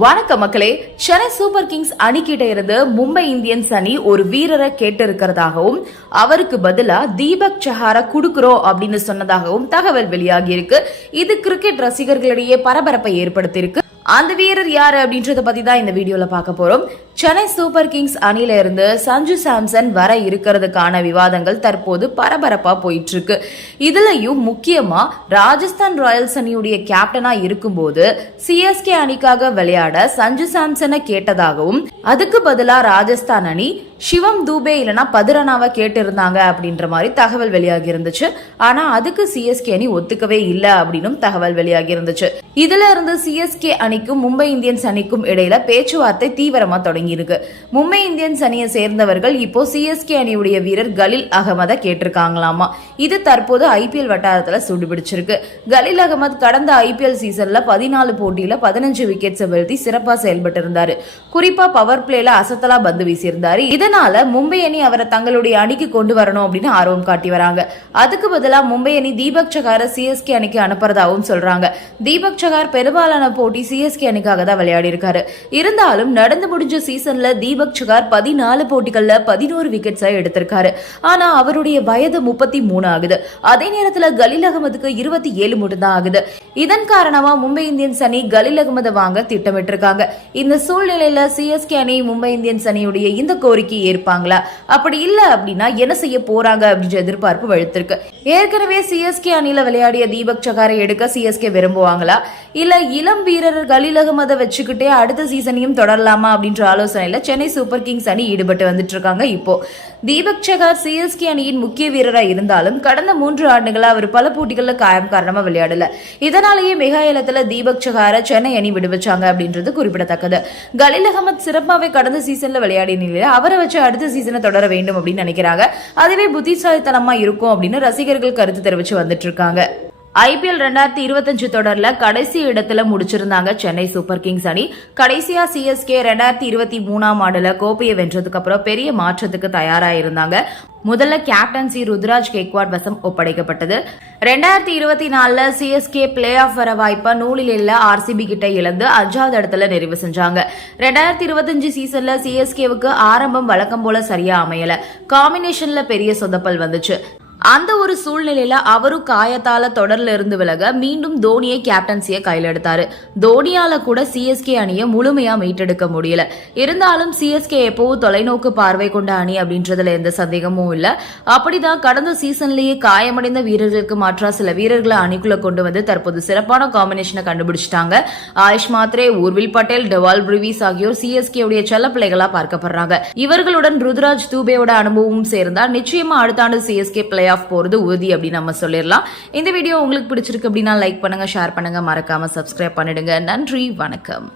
வணக்கம் மக்களே. Chennai super Kings அணிக்கிட்ட இருந்து மும்பை இந்தியன்ஸ் அணி ஒரு வீரரை கேட்டு இருக்கிறதாகவும் அவருக்கு பதிலா தீபக் சஹார குடுக்குறோம் அப்படின்னு சொன்னதாகவும் தகவல் வெளியாகி இருக்கு இது கிரிக்கெட் ரசிகர்களிடையே பரபரப்பை ஏற்படுத்தியிருக்கு. அந்த வீரர் யார் அப்படின்றத பத்தி தான் இந்த வீடியோல பார்க்க போறோம். சென்னை சூப்பர் கிங்ஸ் அணில இருந்து சஞ்சு சாம்சன் வர இருக்கிறதுக்கான விவாதங்கள் தற்போது பரபரப்பா போயிட்டு இருக்கு இதுலயும் முக்கியமா ராஜஸ்தான் ராயல்ஸ் அணியுடைய கேப்டனா இருக்கும்போது சிஎஸ்கே அணிக்காக விளையாட சஞ்சு சாம்சனை கேட்டதாகவும் அதுக்கு பதிலா ராஜஸ்தான் அணி சிவம் தூபே இல்லைனா பதிரனாவை கேட்டு இருந்தாங்க அப்படின்ற மாதிரி தகவல் வெளியாகி இருந்துச்சு. ஆனா அதுக்கு சிஎஸ்கே அணி ஒத்துக்கவே இல்லை அப்படின்னும் தகவல் வெளியாகி இருந்துச்சு. இதுல இருந்து சிஎஸ்கே அணிக்கும் மும்பை இந்தியன்ஸ் அணிக்கும் இடையில பேச்சுவார்த்தை தீவிரமா தொடங்கியிருக்கு. மும்பை இந்தியன்ஸ் அணியை சேர்ந்தவர்கள் இப்போ சிஎஸ்கே அணியுடைய வீரர் கலில் அகமதை கேட்டிருக்காங்களாமா? இது தற்போது ஐபிஎல் வட்டாரத்துல சூடுபிடிச்சிருக்கு. கலில் அகமது கடந்த ஐபிஎல் சீசன்ல பதினாலு போட்டியில பதினஞ்சு விக்கெட்ஸ் வீழ்த்தி சிறப்பா செயல்பட்டு இருந்தாரு குறிப்பா பவர் பிளேல அசத்தலா பந்து வீசியிருந்தாரு. இதனால மும்பை அணி அவரை தங்களுடைய அணிக்கு கொண்டு வரணும் அப்படின்னு ஆர்வம் காட்டி வராங்க. அதுக்கு பதிலா மும்பை அணி தீபக் சகார சிஎஸ்கே அணிக்கு அனுப்புறதாகவும் சொல்றாங்க. தீபக் சகார் பெரும்பாலான போட்டி சிஎஸ்கே அணிக்காக தான் விளையாடி இருக்காரு இருந்தாலும் நடந்து முடிஞ்ச சீசன்ல தீபக் சகார் பதினாலு போட்டிகள்ல பதினோரு விக்கெட்ஸை எடுத்திருக்காரு. ஆனா அவருடைய வயது முப்பத்தி மூணு ஆகுது. அதே நேரத்துல கலீல் அகமதுக்கு இருபத்தி ஏழு மட்டும்தான் ஆகுது. இதன் காரணமா மும்பை இந்தியன்ஸ் அணி கலில் அகமது வாங்க திட்டமிட்டிருக்காங்க. இந்த சூழ்நிலையில சிஎஸ்கே அணி மும்பை இந்தியன்ஸ் அணியுடைய இந்த கோரிக்கை ஏற்பாங்களா? அப்படி இல்ல அப்படின்னா என்ன செய்ய போறாங்க அப்படின்ற எதிர்பார்ப்பு வலுத்திருக்கு. ஏற்கனவே சிஎஸ்கே அணியில விளையாடிய தீபக் சகாரை எடுக்க சிஎஸ்கே விரும்புவாங்களா? இல்ல இளம் வீரர் கலில் அகமதை வச்சுக்கிட்டே அடுத்த சீசனையும் தொடரலாமா அப்படின்ற ஆலோசனையில சென்னை சூப்பர் கிங்ஸ் அணி ஈடுபட்டு வந்துட்டு இருக்காங்க இப்போ. தீபக் சகார் சிஎஸ்கே அணியின் முக்கிய வீரராக இருந்தாலும் கடந்த மூன்று ஆண்டுகளா அவர் பல போட்டிகளில் காயம் காரணமா விளையாடல. இதனாலேயே மிகாயலத்துல தீபக் சஹார சென்னை அணி விடுவிச்சாங்க அப்படின்றது குறிப்பிடத்தக்கது. கலீல் அகமது சிறப்பாவே கடந்த சீசன்ல விளையாடிய நிலையில அவரை வச்சு அடுத்த சீசனை தொடர வேண்டும் அப்படின்னு நினைக்கிறாங்க. அதுவே புத்திசாலித்தனமா இருக்கும் அப்படின்னு ரசிகர்கள் கருத்து தெரிவிச்சு வந்துட்டு இருக்காங்க. ஐபிஎல் ரெண்டாயிரத்தி இருபத்தஞ்சு தொடர்ல கடைசி இடத்துல முடிச்சிருந்தாங்க சென்னை சூப்பர் கிங்ஸ் அணி. கடைசியா சிஎஸ்கே ரெண்டாயிரத்தி இருபத்தி மூணாம் ஆண்டுல கோப்பையை வென்றதுக்கு அப்புறம் பெரிய மாற்றத்துக்கு தயாரா இருந்தாங்க முதல்ல கேப்டன்சி ருத்ராஜ் கெக்வாட் வசம் ஒப்படைக்கப்பட்டது. ரெண்டாயிரத்தி இருபத்தி நாலுல சிஎஸ்கே பிளே ஆஃப் வர வாய்ப்பா நூலில் இல்ல ஆர்சிபி கிட்ட இழந்து அஞ்சாவது இடத்துல நிறைவு செஞ்சாங்க. ரெண்டாயிரத்தி இருபத்தஞ்சு சீசன்ல சிஎஸ்கேவுக்கு ஆரம்பம் வழக்கம் போல சரியா அமையல. காம்பினேஷன்ல பெரிய சொதப்பல் வந்துச்சு. அந்த ஒரு சூழ்நிலையில அவரும் காயத்தால தொடர்ல இருந்து விலக மீண்டும் தோனியை கேப்டன்சியை கையில் எடுத்தாரு. தோனியால கூட சிஎஸ்கே அணியை முழுமையா மீட்டெடுக்க முடியல. இருந்தாலும் சிஎஸ்கே எப்பவும் தொலைநோக்கு பார்வை கொண்ட அணி அப்படின்றதுல எந்த சந்தேகமும் இல்ல. அப்படிதான் கடந்த சீசன்லயே காயமடைந்த வீரர்களுக்கு மாற்றா சில வீரர்களை அணிக்குள்ள கொண்டு வந்து தற்போது சிறப்பான காம்பினேஷனை கண்டுபிடிச்சிட்டாங்க. ஆயுஷ் மாத்ரே ஊர்வில் பட்டேல் டெவால் பிரிவிஸ் ஆகியோர் சிஎஸ்கே உடைய செல்ல பிள்ளைகளா பார்க்கப்படுறாங்க. இவர்களுடன் ருத்ராஜ் தூபேயோட அனுபவமும் சேர்ந்தா நிச்சயமா அடுத்த ஆண்டு சிஎஸ்கே பிளே ஆஃப் போறது உறுதி அப்படின்னு நம்ம சொல்லிடலாம். இந்த வீடியோ உங்களுக்கு பிடிச்சிருக்கு அப்படின்னா லைக் பண்ணுங்க ஷேர் பண்ணுங்க. மறக்காம சப்ஸ்கிரைப் பண்ணிடுங்க. நன்றி வணக்கம்.